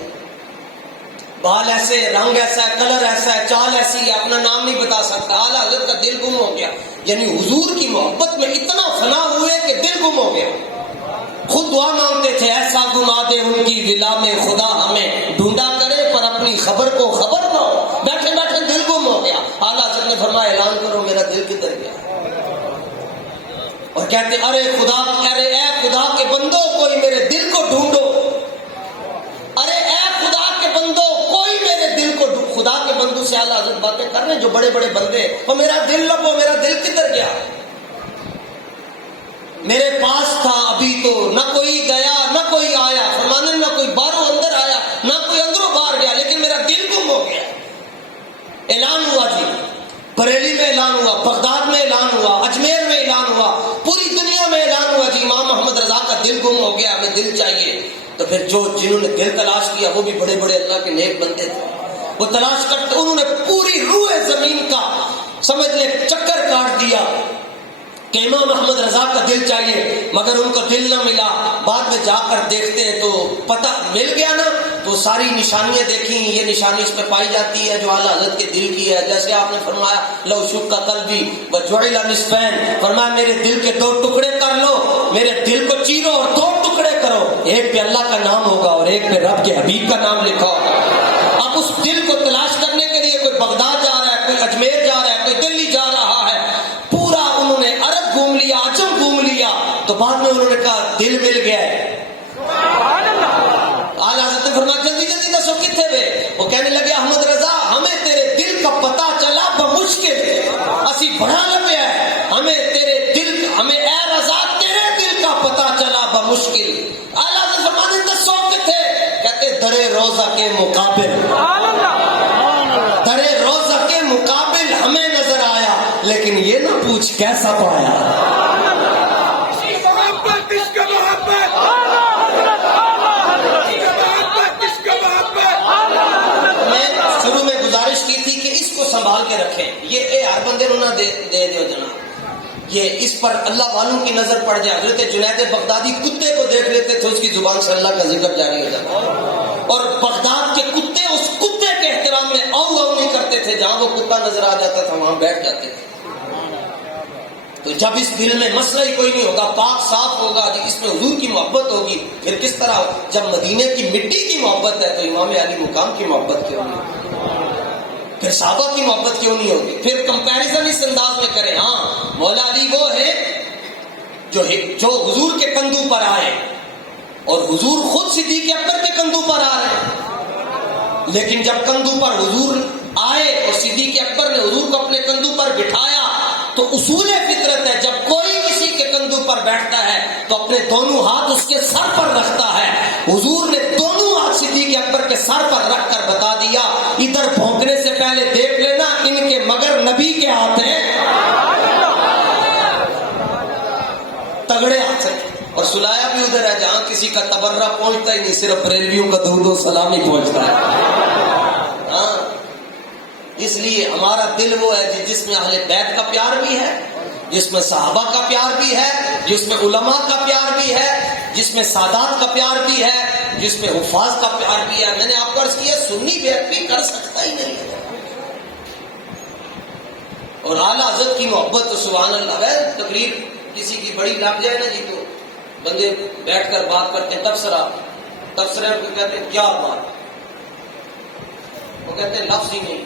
بال ایسے، رنگ ایسا ہے، کلر ایسا ہے، چال ایسی ہے، اپنا نام نہیں بتا سکتا. اعلیٰ حضرت کا دل گم ہو گیا. یعنی حضور کی محبت میں اتنا فنا ہوئے کہ دل گم ہو گیا. خود دعا مانگتے تھے ایسا گما دے ان کی ولا میں خدا ہمیں ڈھونڈا کرے پر اپنی خبر کو خبر نہ ہو. بیٹھے بیٹھے دل گم ہو گیا. اعلیٰ حضرت نے فرمایا اعلان کرو میرا دل کدھر گیا؟ اور کہتے ارے خدا، ارے اے خدا کے بندو کوئی میرے دل کو ڈھونڈو، ارے اے خدا کے بندو کوئی میرے دل کو ڈھونڈو۔ خدا کے بندو سے اعلیٰ حضرت باتیں کر رہے ہیں جو بڑے بڑے بندے، اور میرا دل لبو، میرا دل کدھر گیا؟ میرے پاس تھا ابھی تو نہ کوئی گیا نہ کوئی آیا، فرمانے نہ کوئی باہروں اندر آیا نہ کوئی اندروں باہر گیا، لیکن میرا دل گم ہو گیا۔ اعلان ہوا جی، بریلی میں اعلان ہوا، بغداد میں اعلان ہوا، اجمیر میں اعلان ہوا، پوری دنیا میں اعلان ہوا جی امام محمد رضا کا دل گم ہو گیا، ہمیں دل چاہیے۔ تو پھر جنہوں نے دل تلاش کیا وہ بھی بڑے بڑے اللہ کے نیک بندے تھے، وہ تلاش کرتے، انہوں نے پوری روح زمین کا سمجھ لے چکر کاٹ دیا کہ امام محمد رضا کا دل چاہیے، مگر ان کو دل نہ ملا۔ بعد میں جا کر دیکھتے ہیں تو پتہ مل گیا نا، تو ساری نشانیاں دیکھیں، یہ نشانی اس پہ پائی جاتی ہے جو اعلیٰ حضرت کے دل کی ہے، جیسے آپ نے فرمایا لو شق قلبی وجعل نصفین، فرمایا میرے دل کے دو ٹکڑے کر لو، میرے دل کو چیرو اور دو ٹکڑے کرو، ایک پہ اللہ کا نام ہوگا اور ایک پہ رب کے حبیب کا نام لکھا ہوگا۔ اب اس دل کو تلاش کرنے کے لیے کوئی بغداد جا رہا ہے، کوئی اجمیر جا رہا ہے، کوئی دلی جا رہا ہے، پورا انہوں نے عرب گھوم لیا، عجم گھوم لیا، تو بعد میں انہوں نے کہا دل مل گیا ہے۔ اعلیٰ حضرت نے فرمایا جلدی جلدی دسو کتنے وے؟ وہ کہنے لگے احمد رضا ہمیں تیرے دل کا پتہ چلا بمشکل، اسی بڑا لبیا ہے، ہمیں تیرے دل، ہمیں اے رضا تیرے دل کا پتہ چلا بمشکل۔ اعلیٰ حضرت فرماتے دسو کتنے؟ کہتے درے روزہ کے مقابل، درے روزہ کے مقابل ہمیں نظر آیا، لیکن یہ نہ پوچھ کیسا پایا۔ شروع میں گزارش کی تھی کہ اس کو سنبھال کے رکھیں، یہ ہر بندے نہ دے دیو جناب، یہ اس پر اللہ والوں کی نظر پڑ جائے۔ حضرت جنید بغدادی کتے کو دیکھ لیتے تھے، اس کی زبان سے اللہ کا ذکر جاری ہو جاتا، اور بغداد کے کتے اس کتے کے احترام میں او او نہیں کرتے تھے، جہاں وہ کتا نظر آ جاتا تھا وہاں بیٹھ جاتے تھے۔ تو جب اس دل میں مسئلہ ہی کوئی نہیں ہوگا، پاک صاف ہوگا جی، اس میں حضور کی محبت ہوگی، پھر کس طرح؟ جب مدینے کی مٹی کی محبت ہے تو امام علی مقام کی محبت کیوں نہیں ہوگی؟ پھر صحابہ کی محبت کیوں نہیں ہوگی؟ پھر کمپیریزن اس انداز میں کریں، ہاں مولا علی وہ ہے جو حضور کے کندھوں پر آئے، اور حضور خود صدیق اکبر کے کندھوں پر آ رہے ہیں، لیکن جب کندھوں پر حضور آئے اور صدیق اکبر نے حضور کو اپنے کندھوں پر بٹھایا، تو اصول فطرت ہے جب کوئی کسی کے کندھوں پر بیٹھتا ہے تو اپنے دونوں ہاتھ اس کے سر پر رکھتا ہے۔ حضور نے دونوں ہاتھ صدیق اکبر کے سر پر رکھ کر بتا دیا ادھر بھونکنے سے پہلے دیکھ لینا ان کے مگر نبی کے ہاتھ ہیں، تگڑے ہاتھ ہیں، اور سلایا بھی ادھر ہے جہاں کسی کا تبرہ پہنچتا ہی نہیں، صرف ریلویوں کا درود و سلام ہی پہنچتا ہے۔ ہاں اس لیے ہمارا دل وہ ہے جس میں اہل بیت کا پیار بھی ہے، جس میں صحابہ کا پیار بھی ہے، جس میں علماء کا پیار بھی ہے، جس میں سادات کا پیار بھی ہے، جس میں حفاظ کا پیار بھی ہے۔ میں نے آپ کو عرض کیا سنی بیت بھی کر سکتا ہی نہیں ہے، اور اعلیٰ حضرت کی محبت تو سبحان اللہ ہے۔ تقریر کسی کی بڑی لگ جائے نا جی تو بندے بیٹھ کر بات کرتے ہیں، تبصرہ کو کہتے ہیں کیا بات، وہ کہتے ہیں لفظ ہی نہیں،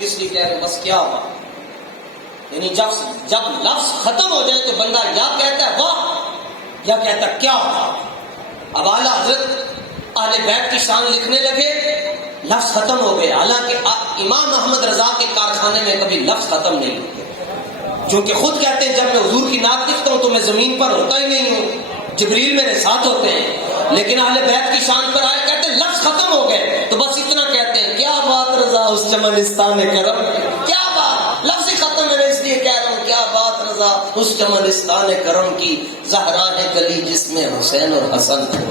اس لیے کہہ رہے بس کیا بات، یعنی جب لفظ ختم ہو جائے تو بندہ یا کہتا ہے واہ یا کہتا ہے کیا بات۔ اب اعلیٰ حضرت اہل بیت کی شان لکھنے لگے، لفظ ختم ہو گئے، حالانکہ امام محمد رضا کے کارخانے میں کبھی لفظ ختم نہیں ہوتے، جو کہ خود کہتے ہیں جب میں حضور کی نعت لکھتا ہوں تو میں زمین پر ہوتا ہی نہیں ہوں، جبریل میرے ساتھ ہوتے ہیں، لیکن اہل بیت کی شان پر آئے کہتے ہیں لفظ ختم ہو گئے تو بس اتنا کہتے ہیں کیا بات رضا اس چمنستان کرم، کیا بات، لفظ ہی ختم ہے، اس لیے کہہ رہا ہوں کیا بات رضا اس چمنستان کرم کی، زہرا ہے گلی جس میں حسین اور حسن تھے۔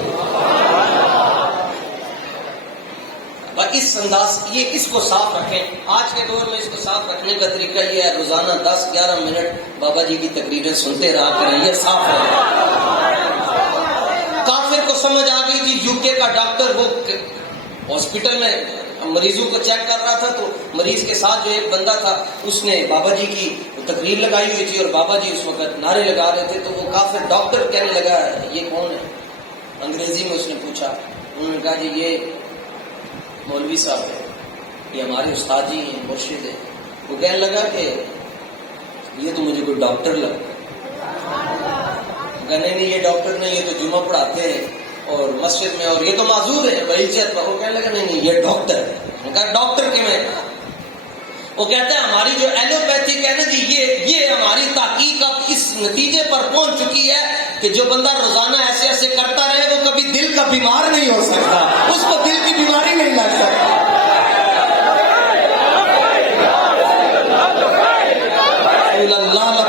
اس انداز یہ اس کو صاف رکھیں، آج کے دور میں اس کو صاف رکھنے کا طریقہ یہ ہے روزانہ 10-11 منٹ بابا جی کی تقریریں سنتے رہا کریں، یہ صاف ہے۔ کافر کو سمجھ آ گئی جی، یو کے کا ڈاکٹر وہ ہاسپٹل میں مریضوں کو چیک کر رہا تھا تو مریض کے ساتھ جو ایک بندہ تھا اس نے بابا جی کی تقریر لگائی ہوئی تھی اور بابا جی اس وقت نعرے لگا رہے تھے، تو وہ کافر ڈاکٹر کہنے لگا یہ کون ہے؟ انگریزی میں اس نے پوچھا، انہوں نے کہا جی یہ مولوی صاحب ہے، یہ ہمارے استاد جی ہیں، مرشد ہے۔ وہ کہنے لگا کہ یہ تو مجھے کوئی ڈاکٹر لگتا ہے. نہیں یہ ڈاکٹر نہیں, یہ تو جمعہ پڑھاتے ہیں اور مسجد میں, اور یہ تو معذور ہے بہیچیت پر. وہ کہنے لگا نہیں یہ ڈاکٹر ہے. میں کہا ڈاکٹر کیوں ہے؟ وہ کہتا ہے ہماری جو ایلوپیتھک ہے نا جی, یہ ہماری تحقیق اب اس نتیجے پر پہنچ چکی ہے کہ جو بندہ روزانہ ایسے ایسے کرتا رہے وہ کبھی دل کا بیمار نہیں ہو سکتا, اس کو دل کی بیماری نہیں لگ سکتی. اللہ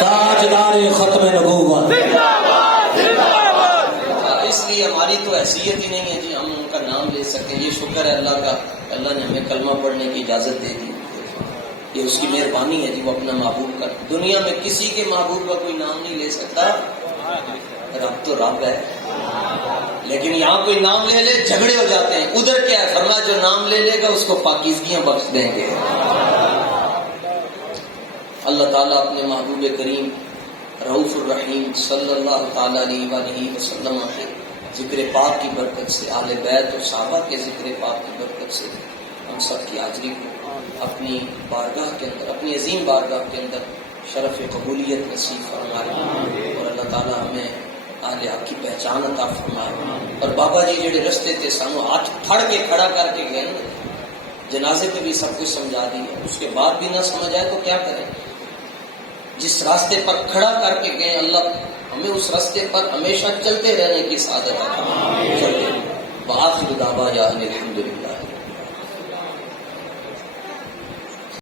تاجدار ختم نبوت. اس لیے ہماری تو حیثیت ہی نہیں ہے جی ہم ان کا نام لے سکیں. یہ شکر ہے اللہ کا, اللہ نے ہمیں کلمہ پڑھنے کی اجازت دے دی. یہ اس کی مہربانی ہے جی, وہ اپنا محبوب کا. دنیا میں کسی کے محبوب کا کوئی نام نہیں لے سکتا, رب تو رب ہے. لیکن یہاں کوئی نام لے لے جھگڑے ہو جاتے ہیں. ادھر کیا ہے, فرمایا جو نام لے لے گا اس کو پاکیزگیاں بخش دیں گے. اللہ تعالیٰ اپنے محبوب کریم رؤوف الرحیم صلی اللہ تعالیٰ علیہ وآلہ وسلم کے ذکر پاک کی برکت سے, اہل بیت اور صحابہ کے ذکر پاک کی برکت سے ہم سب کی حاضری کو اپنی بارگاہ کے اندر, اپنی عظیم بارگاہ کے اندر شرف قبولیت نصیب فرمائے, اور اللہ تعالیٰ ہمیں اہل حق کی پہچان عطا فرمائے. اور بابا جی جڑے رستے تھے سانو ہاتھ پھڑ کے کھڑا کر کے گئے, جنازے پہ بھی سب کچھ سمجھا دیا, اس کے بعد بھی نہ سمجھ آئے تو کیا کریں. جس راستے پر کھڑا کر کے گئے اللہ ہمیں اس راستے پر ہمیشہ چلتے رہنے کی سعادت عطا فرمائے. وآخر دعوانا الحمدللہ.